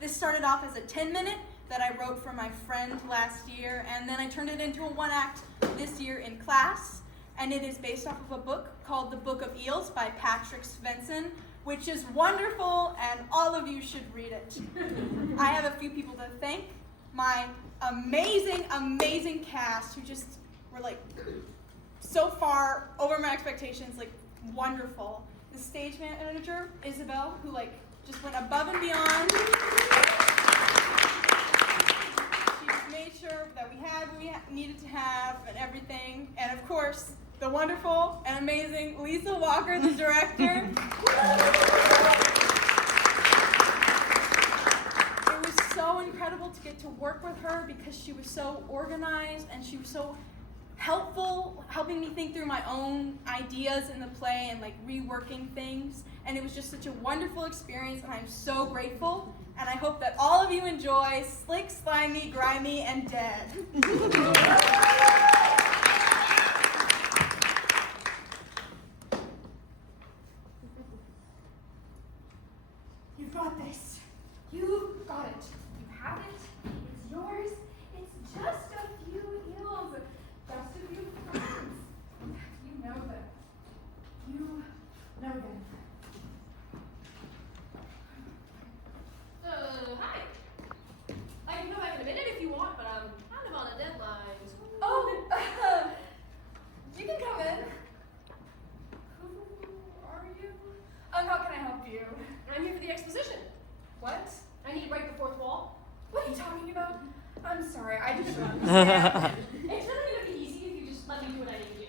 This started off as a 10-minute that I wrote for my friend last year, and then I turned it into a 1-act this year in class. And it is based off of a book called The Book of Eels by Patrick Svensson, which is wonderful, and all of you should read it. I have a few people to thank. My amazing, amazing cast who just were like so far over my expectations, like wonderful. The stage manager, Isabel, who like just went above and beyond. She just made sure that we had what we needed to have and everything. And of course, the wonderful and amazing Lisa Walker, the director. It was so incredible to get to work with her because she was so organized and she was so helpful, helping me think through my own ideas in the play and like reworking things. And it was just such a wonderful experience, and I'm so grateful. And I hope that all of you enjoy Slick, Slimy, Grimy, and Dead. You've got this. You've got it. You have it. It's yours. It's just a few eels. Just a few friends. You know them. You know them. Hi. I can come back in a minute if you want, but I'm kind of on a deadline. Oh, you can come in. Who are you? How can I help you? I'm here for the exposition. What? I need to break the fourth wall. What are you talking about? I'm sorry, I didn't understand. It's really going to be easy if you just let me do what I need to do.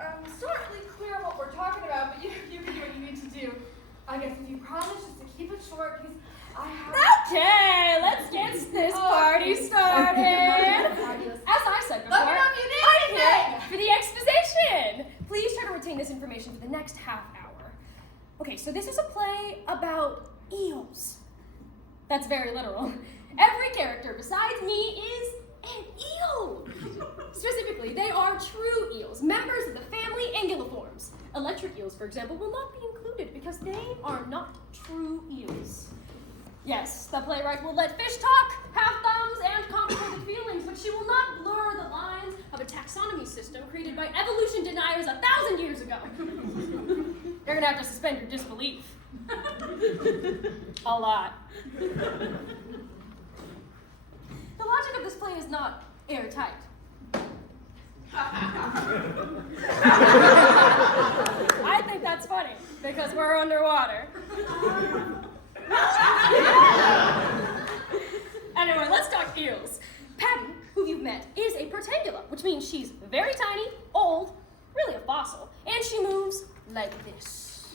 I'm still not really clear what we're talking about, but you can do what you need to do. I guess if you promise just to keep it short, because I have... Okay, let's get this party started. As I said before, Let me know if you need I'm here anything. for the exposition. Please try to retain this information for the next half hour. Okay, so this is a play about eels. That's very literal. Every character besides me is an eel. Specifically, they are true eels, members of the family Anguilliformes. Electric eels, for example, will not be included because they are not true eels. Yes, the playwright will let fish talk, have thumbs, and complicated feelings, but she will not blur the lines of a taxonomy system created by evolution deniers 1,000 years ago. You're gonna have to suspend your disbelief. A lot. The logic of this play is not airtight. I think that's funny, because we're underwater. Anyway, let's talk eels. Patty, who you've met, is a protangula, which means she's very tiny, old, really a fossil, and she moves like this.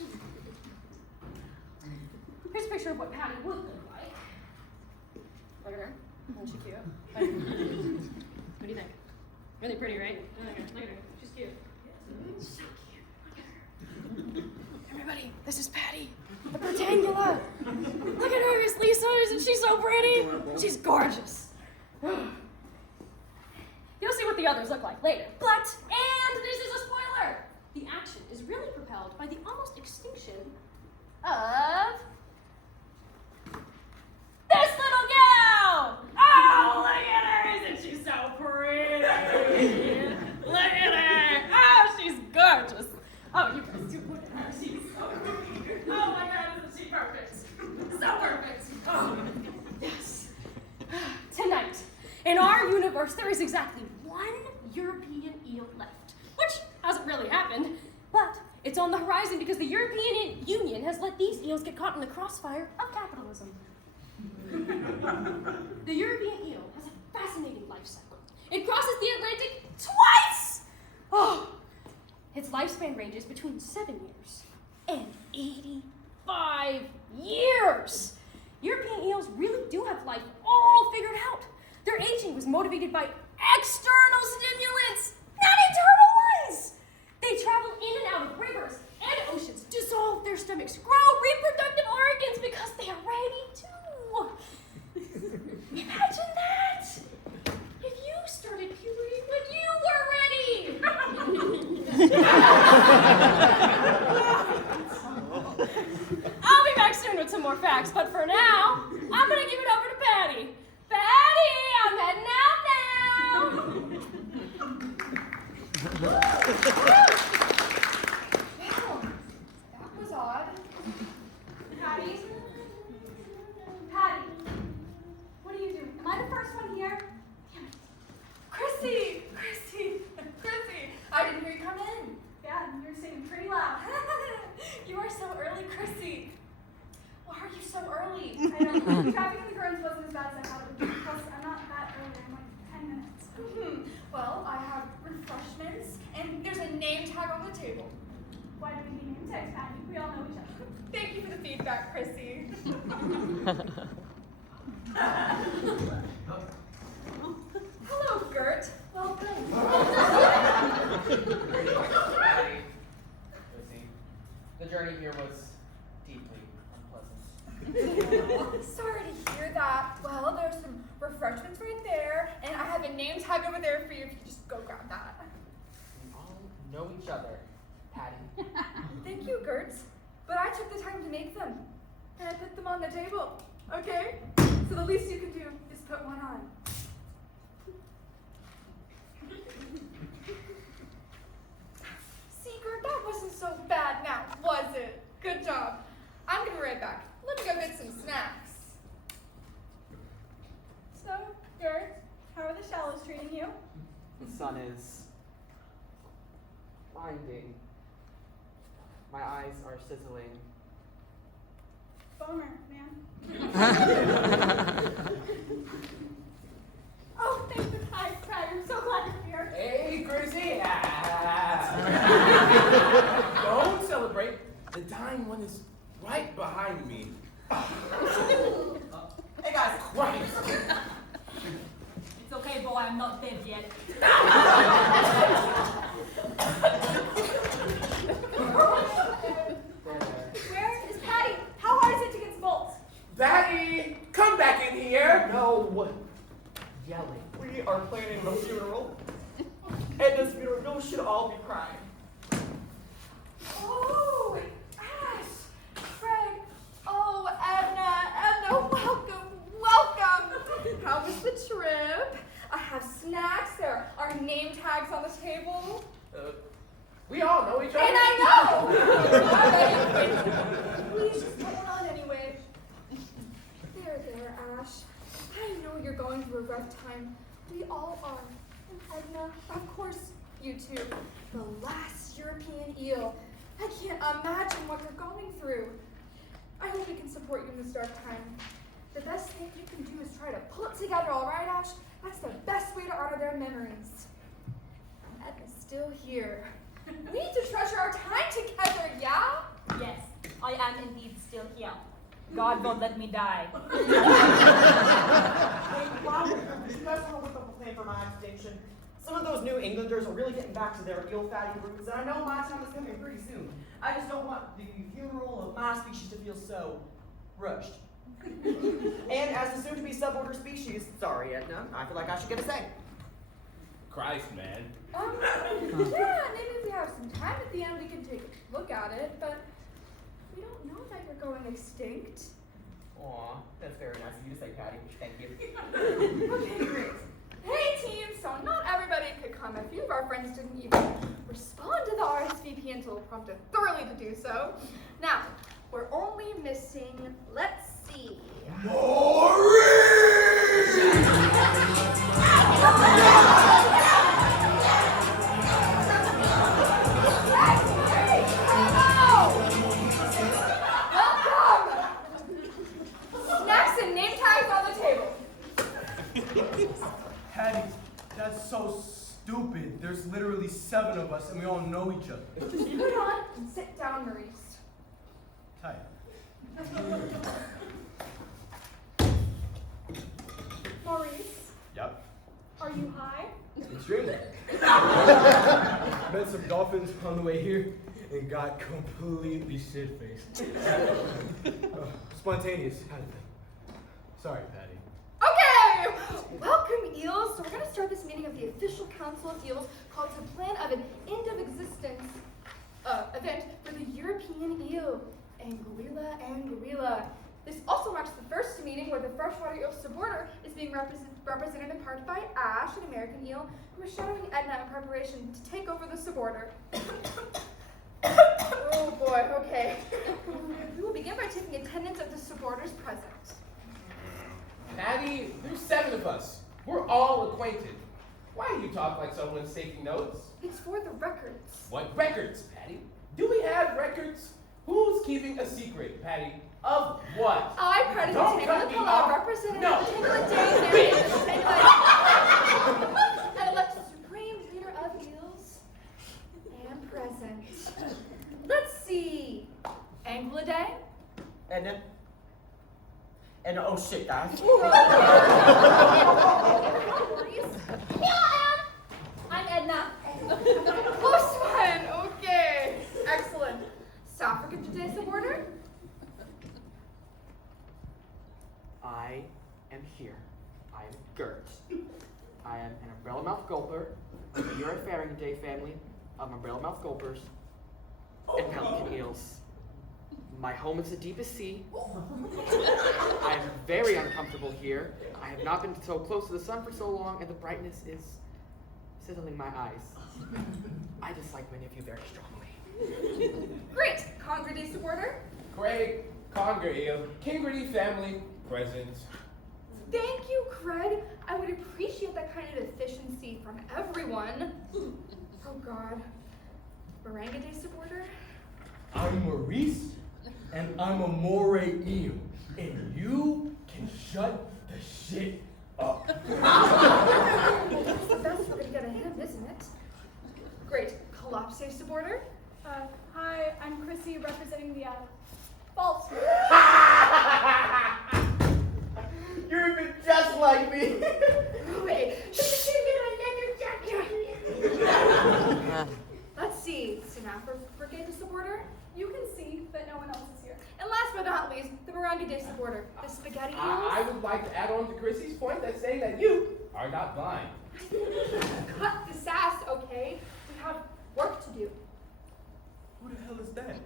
Here's a picture of what Patty would look like. Look at her. Isn't she cute? What do you think? Really pretty, right? Look at her. She's cute. So cute. Look at her. Everybody, this is Patty, the protangula. Look at her, Miss Lisa. Isn't she so pretty? She's gorgeous. You'll see what the others look like later. But, and this is a spoiler, the action is really propelled by the almost extinction of this little gal! Oh, look at her! Isn't she so pretty? Look at her! Oh, she's gorgeous. Oh, you guys do look at her. She's so pretty. Oh my God, isn't she perfect? So perfect. Oh, yes. Tonight, in our universe, there is exactly one European eel left, which hasn't really happened, but it's on the horizon because the European Union has let these eels get caught in the crossfire of capitalism. The European eel has a fascinating life cycle. It crosses the Atlantic twice! Oh, its lifespan ranges between 7 years and 85 years. European eels really do have life all figured out. Their aging was motivated by external stimulants, not internal ones. They travel in and out of rivers and oceans, dissolve their stomachs, grow reproductive organs because they are ready to. Imagine that! If you started puberty when you were ready! I'll be back soon with some more facts, but for now, I'm Well, I have refreshments, and there's a name tag on the table. Why do we need name tags, Patty? We all know each other. Thank you for the feedback, Chrissy. Hello, Gert. Welcome. Lizzie, the journey here was deeply unpleasant. Sorry to hear that. Well, there's some refreshments right there, and I have a name tag over there for you if you just go grab that. We all know each other, Patty. Thank you, Gert. But I took the time to make them, and I put them on the table. Okay? So the least you can do is put one on. See, Gert, that wasn't so bad now, was it? Good job. I'm gonna be right back. Let me go get some snacks. So, Gert, how are the shallows treating you? The sun is blinding. My eyes are sizzling. Bummer, man. Oh, thank you, hi, Patty. I'm so glad you're here. Hey, Chrissy! Don't celebrate. The dying one is right behind me. Hey guys, Christ! It's okay, boy, I'm not dead yet. Where is Patty? How hard is it to get some bolts? Patty, come back in here! No. Yelling. We are planning a funeral. Edna's funeral. No, we should all be crying. Oh, Ash, Fred. Oh, Edna, welcome. How was the trip? I have snacks. There are name tags on the table. We all know each other. And I know! Please just go on anyway. There, Ash. I know you're going through a rough time. We all are. And Edna, of course, you too. The last European eel. I can't imagine what you're going through. I hope we can support you in this dark time. The best thing you can do is try to pull it together, all right, Ash? That's the best way to honor their memories. And Edna's still here. We need to treasure our time together, yeah? Yes, I am indeed still here. God won't let me die. Wait, wow. You guys want to look up a plan for my extinction? Some of those New Englanders are really getting back to their eel fatty roots, and I know my time is coming pretty soon. I just don't want the funeral of my species to feel so rushed. And as the soon-to-be suborder species, sorry, Edna, I feel like I should get a say. Christ, man. Yeah, maybe if we have some time at the end, we can take a look at it, but we don't know that you're going extinct. Aw, that's very nice of you to say, Patty. Thank you. Okay, great. Hey, team, so not everybody could come. A few of our friends didn't even respond to the RSVP until prompted thoroughly to do so. Now, we're only missing, let's see. Snacks and name tags on the table. Patty, that's so stupid. There's literally 7 of us and we all know each other. Just put on and sit down, Maurice. Tight. Maurice, Yep. are you high? Extremely. Met some dolphins on the way here and got completely shit-faced. Spontaneous kind of thing. Sorry, Patty. Okay! Welcome, eels. So we're going to start this meeting of the official Council of Eels called to plan of an end of existence event for the European eel, Anguilla. This also marks the first meeting where the freshwater eel suborder is being represented in part by Ash, an American eel, who is shadowing Edna in preparation to take over the suborder. Oh boy, okay. We will begin by taking attendance of the suborder's present. Patty, there's 7 of us. We're all acquainted. Why do you talk like someone's taking notes? It's for the records. What records, Patty? Do we have records? Who's keeping a secret, Patty? Of what? I credit the Don't Tangle cut me Pillow, off. representing No. the Tangle Days and the Tangle and elect pheasant. Let's see. Angliday? And oh shit, guys. I'm Edna. Postman, okay. Excellent. Suffragette today, subordinate? I am here. I am Gert. I am an umbrella mouth gulper. We are a Farringday family of umbrella mouth gulpers and pelican eels. My home is the deepest sea. I am very uncomfortable here. I have not been so close to the sun for so long, and the brightness is sizzling my eyes. I dislike many of you very strongly. Great. Congress day, subordinate? Craig, conger eel, King Gritty family, present. Thank you, Craig. I would appreciate that kind of efficiency from everyone. Oh, God. Moringa day, subordinate? I'm Maurice, and I'm a moray eel, and you can shut the shit up. Well, that's the best we're gonna get of him, isn't it? Great. Collapse day, subordinate? Hi, I'm Chrissy representing the false. You're even just like me. Wait. Let's see. Sinatra Brigade supporter? You can see that no one else is here. And last but not least, the Moringa day supporter, the spaghetti eels. I would like to add on to Chrissy's point that saying that you are not blind. Cut the sass, okay? We have work to do. Who the hell is that?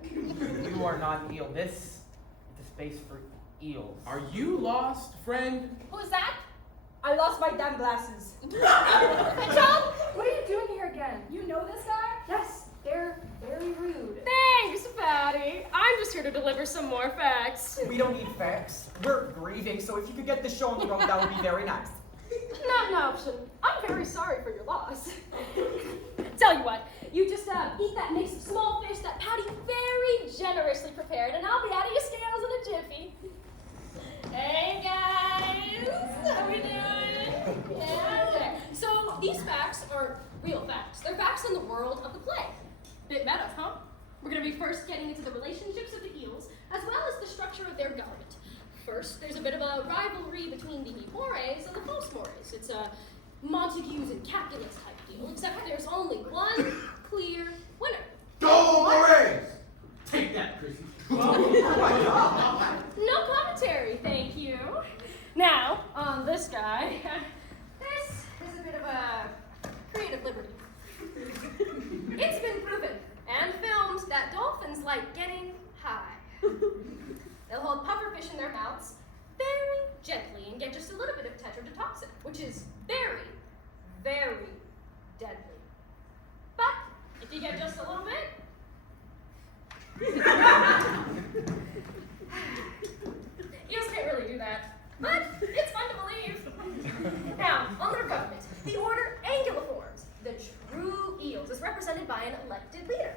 You are not an eel. This is the space for eels. Are you lost, friend? Who's that? I lost my damn glasses. John, what are you doing here again? You know this guy? Yes, they're very rude. Thanks, Patty. I'm just here to deliver some more facts. We don't need facts. We're grieving, so if you could get the show on the road, that would be very nice. Not an option. I'm very sorry for your loss. Tell you what, you just eat that mix of small fish that Patty very generously prepared, and I'll be out of your scales in a jiffy. Hey guys, how we doing? Yeah, there. So these facts are real facts. They're facts in the world of the play. Bit meta, huh? We're gonna be first getting into the relationships of the eels, as well as the structure of their government. First, there's a bit of a rivalry between the Mores and the false Mores. It's a Montagues and Capulets type deal, except there's only one clear winner. Go Moraes! Take that, Chrissy. No commentary, thank you. Now, on this guy, this is a bit of a creative liberty. It's been proven and filmed that dolphins like getting high. They'll hold pufferfish in their mouths very gently and get just a little bit of tetrodotoxin, which is very, very deadly. But if you get just a little bit, eels can't really do that, but it's fun to believe. Now, on their government, the order Anguilliformes, the true eels, is represented by an elected leader.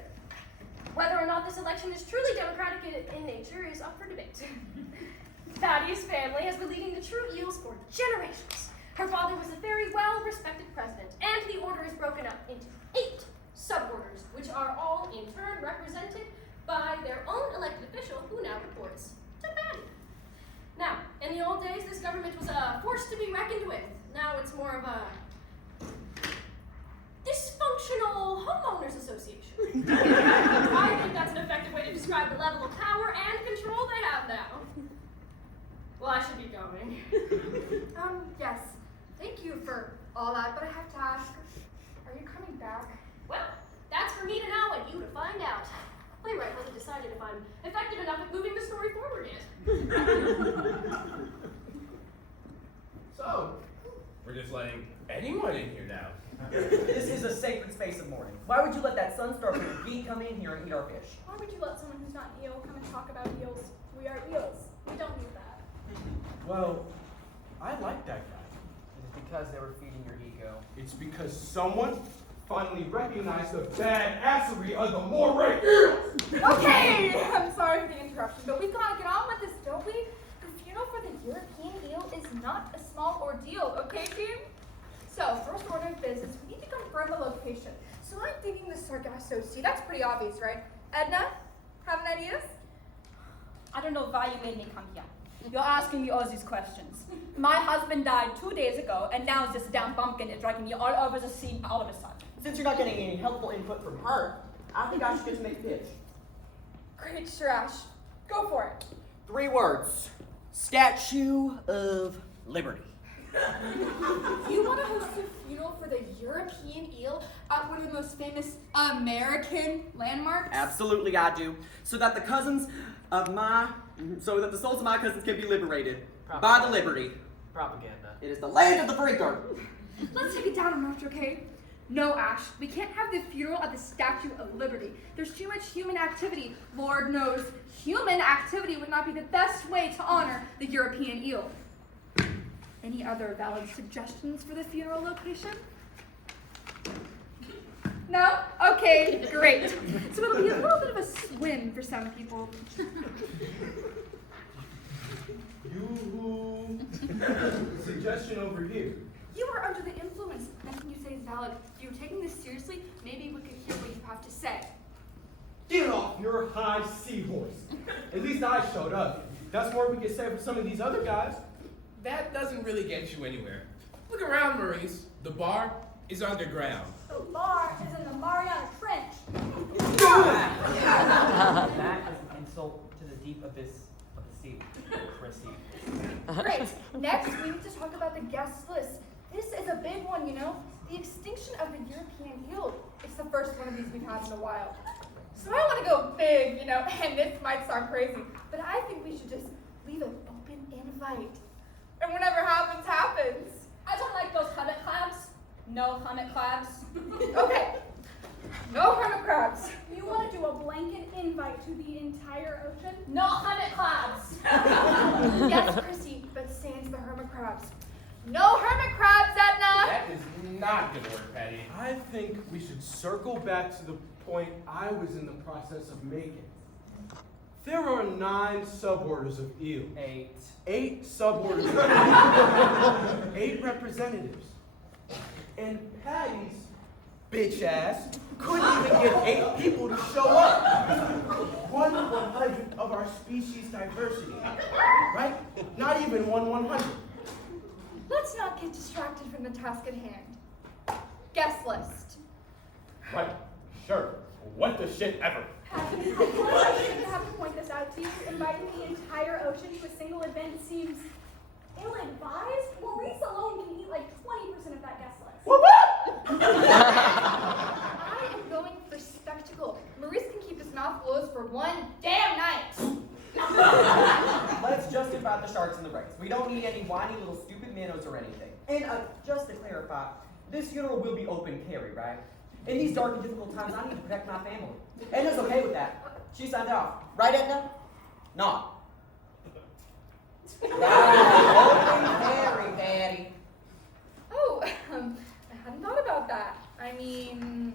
Whether or not this election is truly democratic in nature is up for debate. Patty's family has been leading the true eels for generations. Her father was a very well-respected president, and the order is broken up into 8 suborders, which are all in turn represented by their own elected official, who now reports to Patty. Now, in the old days, this government was a force to be reckoned with. Now it's more of a dysfunctional homeowners association. I think that's an effective way to describe the level of power and control they have now. Well, I should be going. Yes. Thank you for all that, but I have to ask, are you coming back? Well, that's for me to know and you to find out. Playwright hasn't decided if I'm effective enough at moving the story forward yet. So, we're just letting anyone in here now. This is a sacred space of mourning. Why would you let that sun-starved geek come in here and eat our fish? Why would you let someone who's not an eel come and talk about eels? We are eels. We don't need that. Well, I like that guy. It is because they were feeding your ego. It's because someone finally recognized the badassery of the moray eels. Okay, I'm sorry for the interruption, but we've got to get on with this, don't we? The funeral for the European eel is not a small ordeal, okay, team? So, first order of business, we need to confirm the location. So I'm thinking the Sargasso Sea. That's pretty obvious, right? Edna, have an ideas? I don't know why you made me come here. You're asking me all these questions. My husband died 2 days ago, and now this damn bumpkin is dragging me all over the scene all of a sudden. Since you're not getting any helpful input from her, I think I should get to make a pitch. Great, Shirash. Go for it. 3 words. Statue of Liberty. You want to host a funeral for the European eel at one of the most famous American landmarks? Absolutely I do. So that the souls of my cousins can be liberated by the liberty. Propaganda. It is the land of the freaker. Let's take it down a notch, okay? No, Ash, we can't have the funeral at the Statue of Liberty. There's too much human activity. Lord knows, human activity would not be the best way to honor the European eel. Any other valid suggestions for the funeral location? No? Okay, great. So it'll be a little bit of a swim for some people. Yoo-hoo. Suggestion over here. You are under the influence. Nothing you say is valid. If you're taking this seriously, maybe we could hear what you have to say. Get off your high seahorse. At least I showed up. That's more we can say for some of these other guys. That doesn't really get you anywhere. Look around, Maurice. The bar is underground. The bar is in the Mariana Trench. That is an insult to the deep abyss of the sea, Chrissy. Great. Next, we need to talk about the guest list. This is a big one, you know. The extinction of the European eel. It's the first one of these we've had in a while. So I want to go big, you know, and this might sound crazy, but I think we should just leave an open invite. And whatever happens, happens. I don't like those hermit crabs. No hermit crabs. Okay. No hermit crabs. You want to do a blanket invite to the entire ocean? No hermit crabs. Yes, Chrissy, but sans the hermit crabs. No hermit crabs, Edna! That is not good work, Patty. I think we should circle back to the point I was in the process of making. There are 9 suborders of eel. 8 suborders of eel. 8 representatives. And Patty's bitch ass couldn't even get 8 people to show up. 1/100th of our species diversity. Right? Not even 1/100th. Let's not get distracted from the task at hand. Guest list. Right, sure. What the shit ever. Patty, I feel like I shouldn't have to point this out to you. Inviting the entire ocean to a single event seems ill-advised. Maurice alone can eat like 20% of that guest list. I am going for spectacle. Maurice can keep his mouth closed for one damn night. Let's just about the sharks and the rays. We don't need any whiny little stupid minnows or anything. And just to clarify, this funeral will be open carry, right? In these dark and difficult times, I need to protect my family. Edna's okay with that. She signed off. Right, Edna? Not. Open carry, Patty. Oh, I hadn't thought about that. I mean,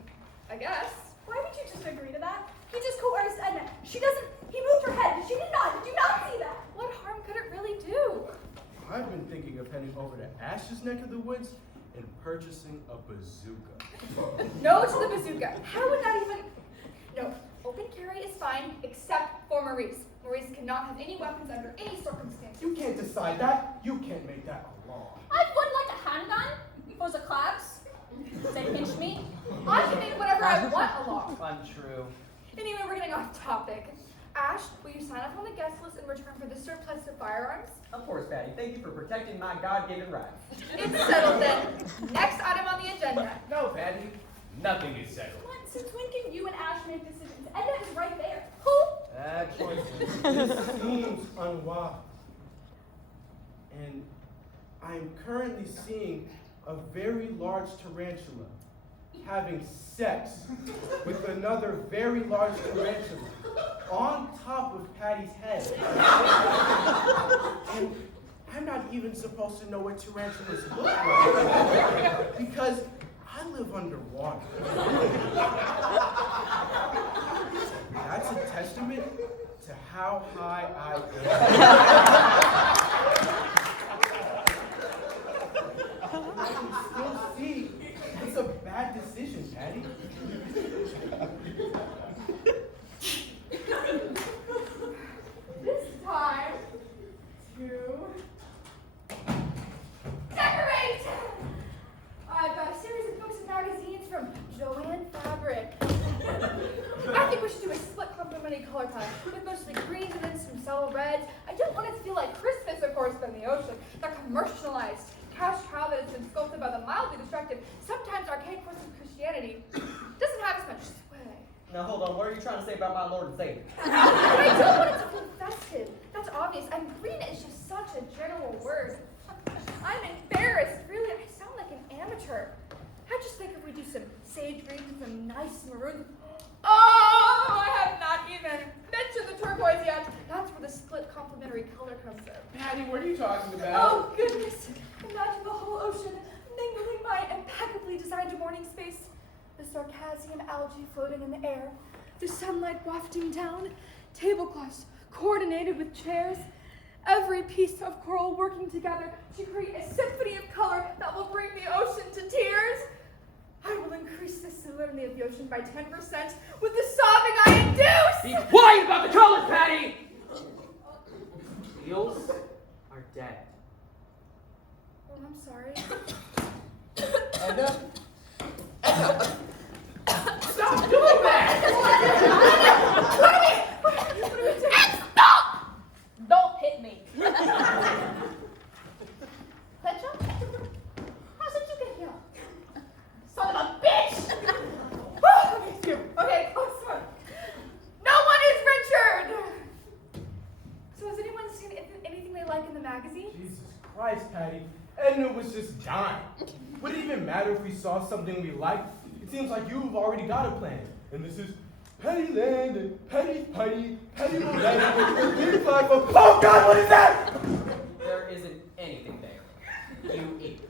I guess. Why would you just agree to that? He just coerced Edna. He moved her head. She did not. Did you not see that? What harm could it really do? I've been thinking of heading over to Ash's neck of the woods and purchasing a bazooka. No to the bazooka. How would that even... No, open carry is fine, except for Maurice. Maurice cannot have any weapons under any circumstance. You can't decide that. You can't make that a law. I would like a handgun for the crabs. They pinch me. I can make whatever I want a law. Untrue. Anyway, we're getting off topic. Ash, will you sign up on the guest list in return for the surplus of firearms? Of course, Patty. Thank you for protecting my God-given rights. It's settled then. Next item on the agenda. No, Patty. Nothing is settled. What? Since when can you and Ash make decisions? Edna is right there. Who? Bad choices. This seems unwise. And I'm currently seeing a very large tarantula having sex with another very large tarantula on top of Patty's head. And I'm not even supposed to know what tarantulas look like because I live underwater. That's a testament to how high I am. I can still see it's a bad decision, Patty. commercialized cash cow that has been sculpted by the mildly destructive, sometimes archaic forces of Christianity doesn't have as much sway. Now hold on, what are you trying to say about my Lord and Savior? But I don't want it to feel festive. That's obvious. And green is just such a general word. I'm embarrassed. Really, I sound like an amateur. I just think if we do some sage green and some nice maroon. Oh, I have not even mentioned the turquoise yet. That's where the split complementary color comes in. Patty, what are you talking about? Oh, goodness. Imagine the whole ocean mingling my impeccably designed morning space. The sargassum algae floating in the air. The sunlight wafting down. Tablecloths coordinated with chairs. Every piece of coral working together to create a symphony of color that will bring the ocean to tears. I will increase the salinity of the ocean by 10% with the sobbing I induce! Be quiet about the colors, Patty! Eels are dead. Oh, I'm sorry. Edna? Stop doing that! What are we doing? Stop! Don't hit me. Fletcher? How did you get here? Son of a bitch! Okay, close one. No one is Richard! So has anyone seen anything they like in the magazine? Jesus Christ, Patty. Edna was just dying. Would it even matter if we saw something we liked? It seems like you've already got a plan. And this is Patty Land and Patty Patty, Patty Land, Big Flag. Oh God, what is that? There isn't anything there. You eat.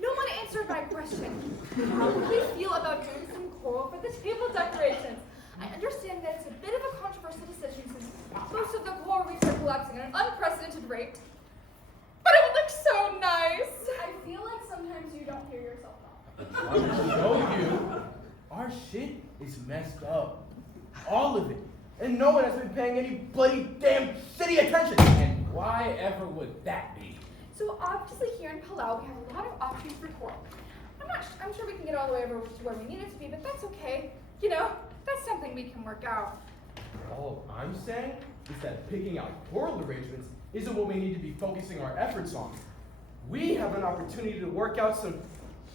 No one answered my question. How do we feel about doing some coral for the table decorations? I understand that it's a bit of a controversial decision since most of the coral reefs are collapsing at an unprecedented rate. But it would look so nice. I feel like sometimes you don't hear yourself out. I'm gonna show you. Our shit is messed up. All of it. And no one has been paying any bloody damn shitty attention. And why ever would that be? So obviously here in Palau, we have a lot of options for coral. I'm sure we can get all the way over to where we need it to be, but that's okay. You know, that's something we can work out. All I'm saying is that picking out coral arrangements isn't what we need to be focusing our efforts on. We have an opportunity to work out some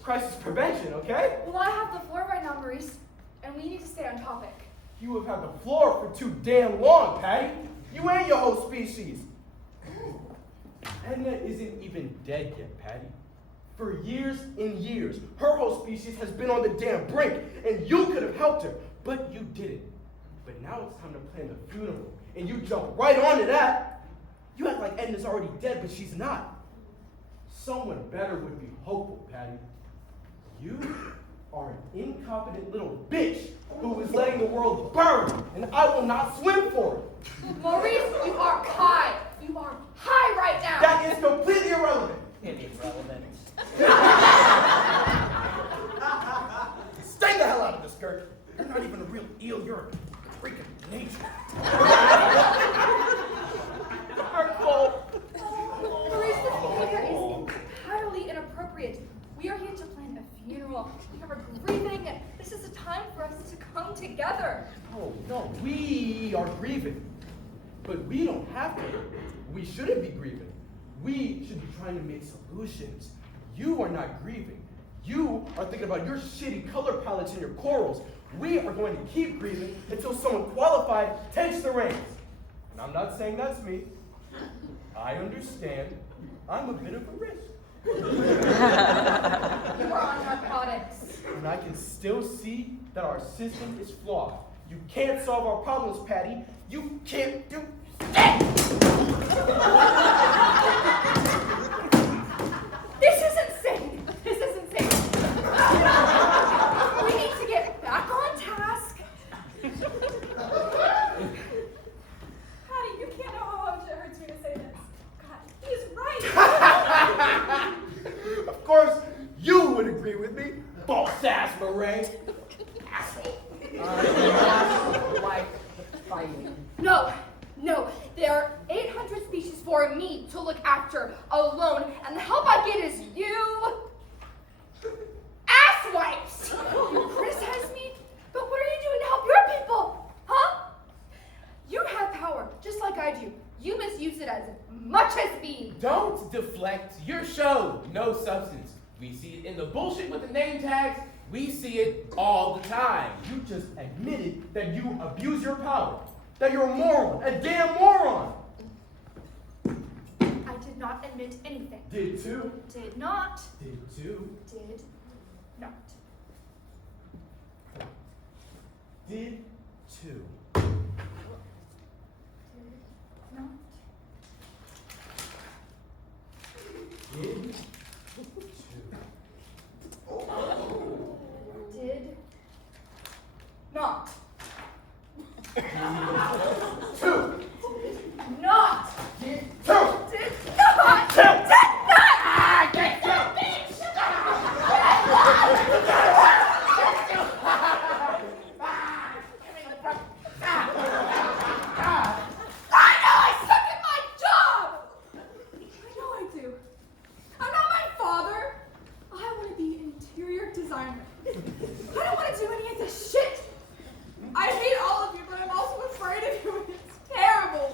crisis prevention, okay? Well, I have the floor right now, Maurice, and we need to stay on topic. You have had the floor for too damn long, Patty. You and your whole species. Edna isn't even dead yet, Patty. For years and years, her whole species has been on the damn brink, and you could have helped her, but you didn't. But now it's time to plan the funeral, and you jump right onto that. You act like Edna's already dead, but she's not. Someone better would be hopeful, Patty. You are an incompetent little bitch who is letting the world burn, and I will not swim for it. Maurice, you are high. You are high right now. That is completely irrelevant. Irrelevant. Stay the hell out of this, Gert. You're not even a real eel, you're a freak of nature. Maurice, this behavior is entirely inappropriate. We are here to plan a funeral. We are grieving, and this is a time for us to come together. Oh, no, we are grieving. But we don't have to. We shouldn't be grieving. We should be trying to make solutions. You are not grieving. You are thinking about your shitty color palettes and your corals. We are going to keep grieving until someone qualified takes the reins. And I'm not saying that's me. I understand. I'm a bit of a risk. You are on narcotics. And I can still see that our system is flawed. You can't solve our problems, Patty. You can't do This is insane. This is insane. We need to get back on task. Patty, you can't know how much it hurts me to say this. God, he's right. Of course, you would agree with me, boss ass Murray. Asshole. Like the fighting. No. There are 800 species for me to look after alone, and the help I get is you. Asswipes! You criticize me, but what are you doing to help your people? Huh? You have power, just like I do. You misuse it as much as me. Don't deflect. reflect your show, no substance. We see it in the bullshit with the name tags. We see it all the time. You just admitted that you abuse your power. That you're a moron, a damn moron. I did not admit anything. Did too. Did not. Did too. Did not. Did too. Did not. Did too. Did not. Two. Not. Did two. Did not. Did not. I know I suck at my job. I know I do. I'm not my father. I want to be an interior designer. I don't want to do any of this shit. I hate all of you, but I'm also afraid of you, and it's terrible.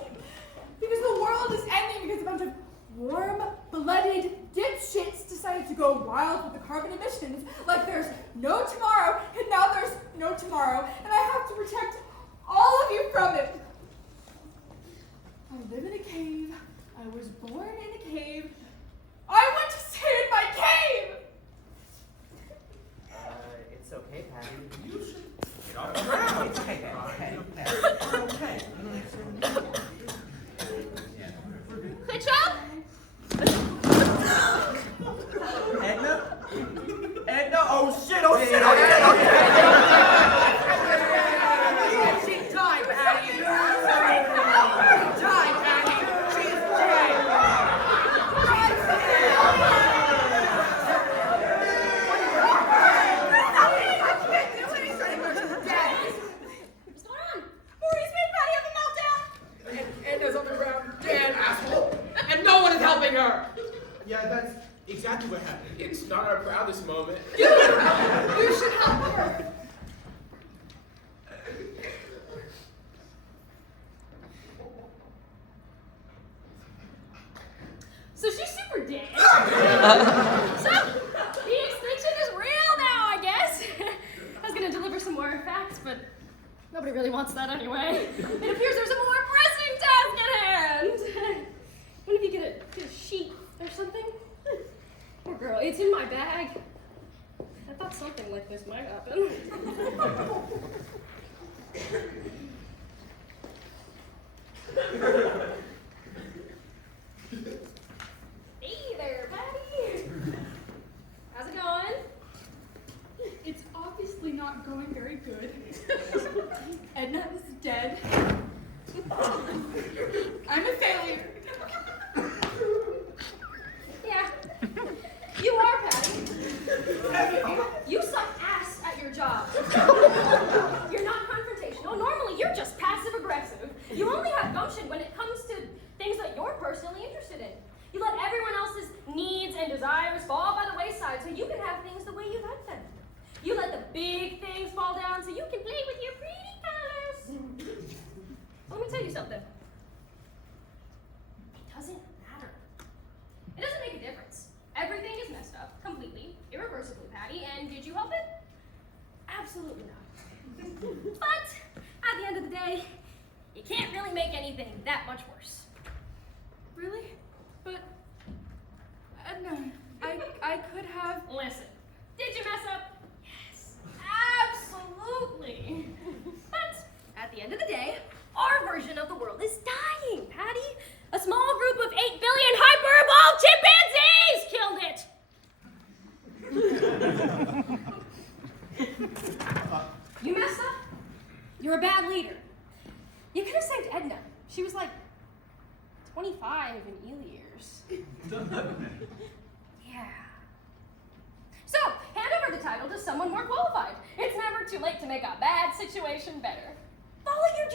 Because the world is ending because a bunch of warm-blooded dipshits decided to go wild with the carbon emissions. Like there's no tomorrow, and now there's no tomorrow, and I have to protect all of you from it. I live in a cave. I was born in a cave. I want to stay in my cave! It's okay, Patty. You should get off the ground. It's okay, Patty. You're okay. Good job. Edna? Edna? Oh shit, oh shit, oh shit, oh shit! She died, Patty! She died, Patty! She's What's going on? Maurice made Patty have a meltdown. Edna's on the ground, dead, asshole. And no one is helping her. Yeah, that's exactly what happened. It's not our proudest moment. You should help her. So she's super dead. So the extinction is real now, I guess. I was gonna deliver some more facts, but nobody really wants that anyway. It appears there's a more pressing task at hand. What if you get a sheet or something? Poor girl, it's in my bag. I thought something like this might happen. Hey there, Patty. How's it going? It's obviously not going very good. Edna is dead. I'm a failure. Yeah. You are, Patty. You suck ass at your job. You're not confrontational. Normally, you're just passive-aggressive. You only have gumption when it comes to things that you're personally interested in. You let everyone else's needs and desires fall by the wayside so you can have things the way you like them. You let the big things fall down so you can play with your pretty colors. Let me tell you something. It doesn't matter. It doesn't make a difference. Everything is messed up, completely, irreversibly, Patty, and did you help it? Absolutely not. But, at the end of the day, you can't really make anything that much worse. Really? But Edna, I could have. Listen, did you mess up? Yes, absolutely. But, at the end of the day, our version of the world is dying, Patty. A small group of 8 billion hyper-evolved chimpanzees killed it! You messed up? You're a bad leader. You could have saved Edna. She was like 25 in eel years. Yeah. So, hand over the title to someone more qualified. It's never too late to make a bad situation better. Follow your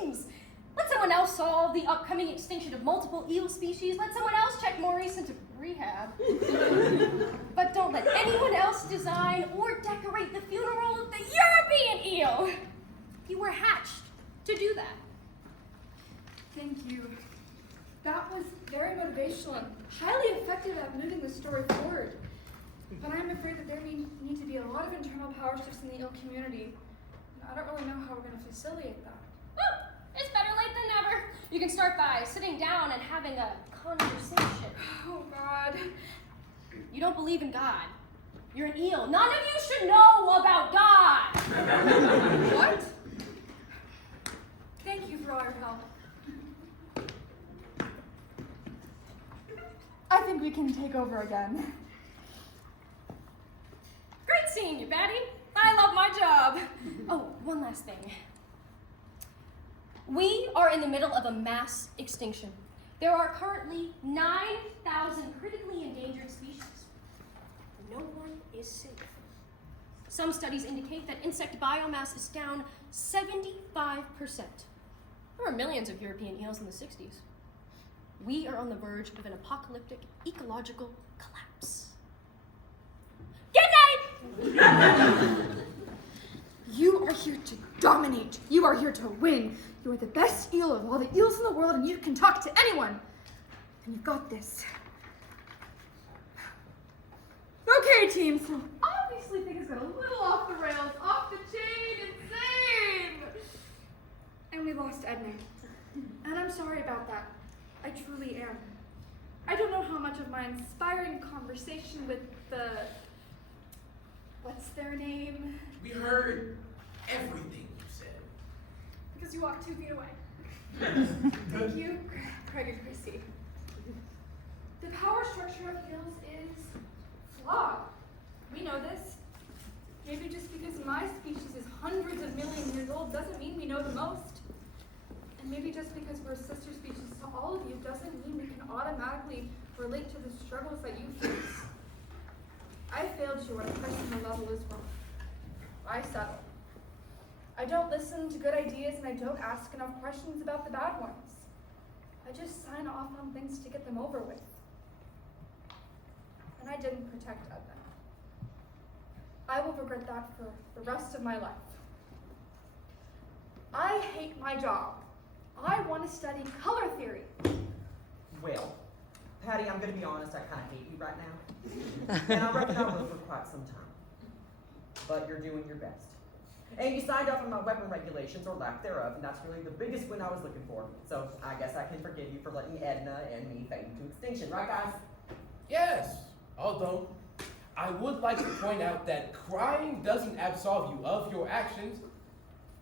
dreams. Let someone else solve the upcoming extinction of multiple eel species. Let someone else check Maurice into rehab. But don't let anyone else design or decorate the funeral of the European eel. You were hatched to do that. Thank you. That was very motivational and highly effective. effective at moving the story forward. But I'm afraid that there need to be a lot of internal power shifts in the eel community. And I don't really know how we're going to facilitate that. Well, it's better late than never. You can start by sitting down and having a conversation. Oh, God. You don't believe in God. You're an eel. None of you should know about God. What? Thank you for all your help. I think we can take over again. Great seeing you, Patty. I love my job. Oh, one last thing. We are in the middle of a mass extinction. There are currently 9,000 critically endangered species. No one is safe. Some studies indicate that insect biomass is down 75%. There were millions of European eels in the 60s. We are on the verge of an apocalyptic ecological collapse. Good night! You are here to dominate. You are here to win. You are the best eel of all the eels in the world, and you can talk to anyone. And you've got this. Okay, team, so obviously things got a little off the rails, off the chain, insane! And we lost Edna. And I'm sorry about that. I truly am. I don't know how much of my inspiring conversation with the... what's their name? We heard everything you said. Because you walked 2 feet away. Thank you, Craig and Chrissy. The power structure of eels is flawed. We know this. Maybe just because my species is hundreds of millions years old doesn't mean we know the most. And maybe just because we're sister species to all of you doesn't mean we can automatically relate to the struggles that you face. I failed you on a personal level as well. I settle. I don't listen to good ideas and I don't ask enough questions about the bad ones. I just sign off on things to get them over with. And I didn't protect Edna. I will regret that for the rest of my life. I hate my job. I want to study color theory. Well, Patty, I'm going to be honest, I kind of hate you right now. And I reckon I will for quite some time. But you're doing your best. And you signed off on my weapon regulations, or lack thereof, and that's really the biggest win I was looking for. So I guess I can forgive you for letting Edna and me fade into extinction, right guys? Yes, although I would like to point out that crying doesn't absolve you of your actions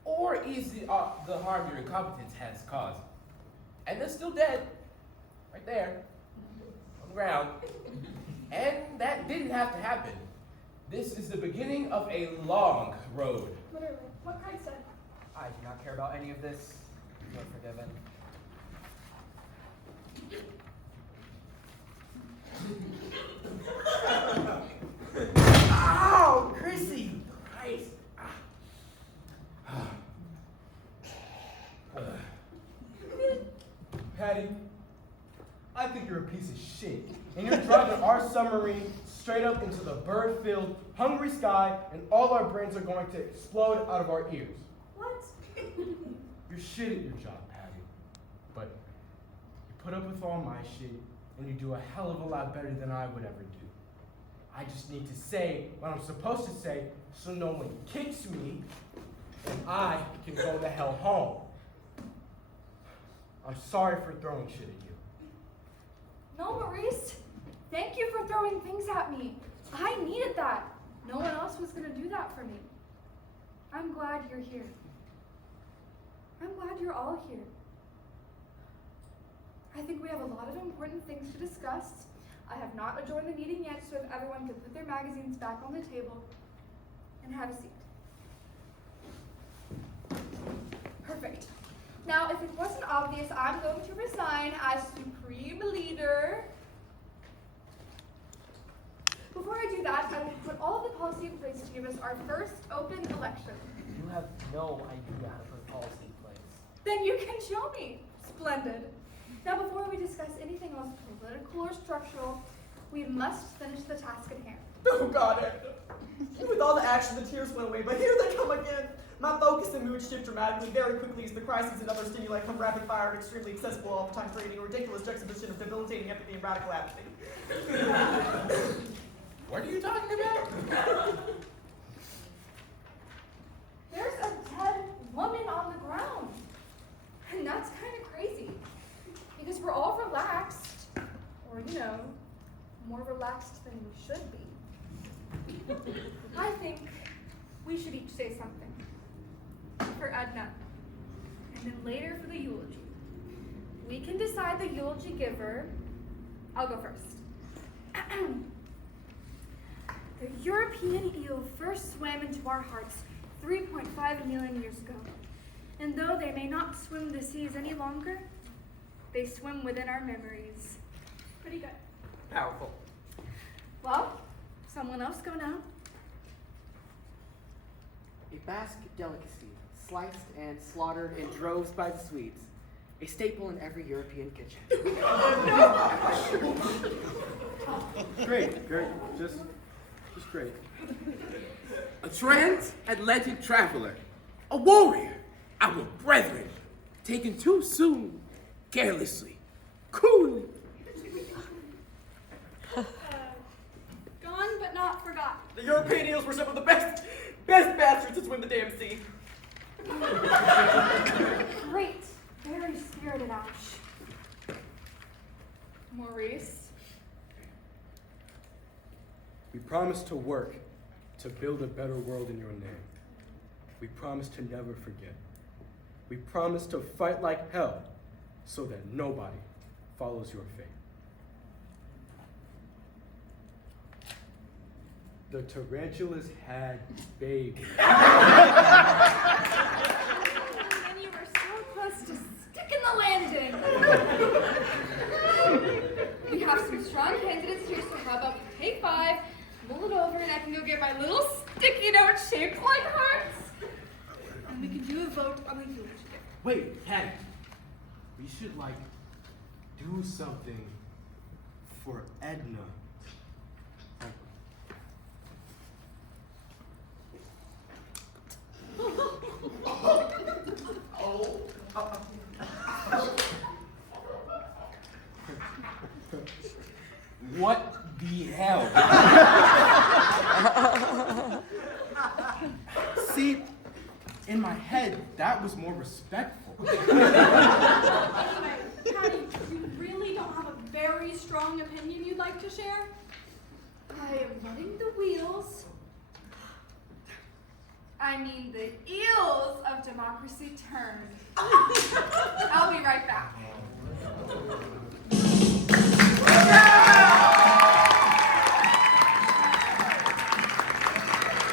or ease the harm your incompetence has caused. And they're still dead, right there, on the ground. And that didn't have to happen. This is the beginning of a long road. Literally. What Craig said. I do not care about any of this. You're forgiven. Ow! Chrissy! Christ! Patty, I think you're a piece of shit. And you're driving our submarine straight up into the bird-filled, hungry sky, and all our brains are going to explode out of our ears. What? You're shit at your job, Patty. But you put up with all my shit, and you do a hell of a lot better than I would ever do. I just need to say what I'm supposed to say so no one kicks me, and I can go the hell home. I'm sorry for throwing shit at you. No, Maurice. Thank you for throwing things at me. I needed that. No one else was going to do that for me. I'm glad you're here. I'm glad you're all here. I think we have a lot of important things to discuss. I have not adjourned the meeting yet, so if everyone could put their magazines back on the table and have a seat. Perfect. Now, if it wasn't obvious, I'm going to resign as Supreme Leader. Before I do that, I will put all the policy in place to give us our first open election. You have no idea how to put policy in place. Then you can show me. Splendid. Now, before we discuss anything else political or structural, we must finish the task at hand. Oh God, Edna. With all the action, the tears went away, but here they come again. My focus and mood shift dramatically very quickly as the crises and other stimuli come rapid fire and extremely accessible all the time, creating a ridiculous juxtaposition of debilitating empathy and radical apathy. What are you talking about? There's a dead woman on the ground. And that's kind of crazy. Because we're all relaxed. Or, more relaxed than we should be. I think we should each say something. For Edna. And then later for the eulogy. We can decide the eulogy giver. I'll go first. The European eel first swam into our hearts 3.5 million years ago. And though they may not swim the seas any longer, they swim within our memories. Pretty good. Powerful. Well, someone else go now. A Basque delicacy, sliced and slaughtered in droves by the Swedes. A staple in every European kitchen. Great, just great. A transatlantic traveler, a warrior, our brethren, taken too soon, carelessly, coolly. Gone but not forgotten. The European eels were some of the best bastards to swim the damn sea. Great. Very spirited, Ash. Maurice. We promise to work to build a better world in your name. We promise to never forget. We promise to fight like hell so that nobody follows your fate. The tarantulas had babies. And you were so close to sticking the landing. We have some strong candidates here, so how about we take 5, mull it over, and I can go get my little sticky note shaped like hearts. And we can do a vote on the eulogy. Wait, Patty. We should, do something for Edna. What the hell? See, in my head, that was more respectful. Anyway, Patty, you really don't have a very strong opinion you'd like to share? I am letting the wheels, I mean the eels of democracy turn.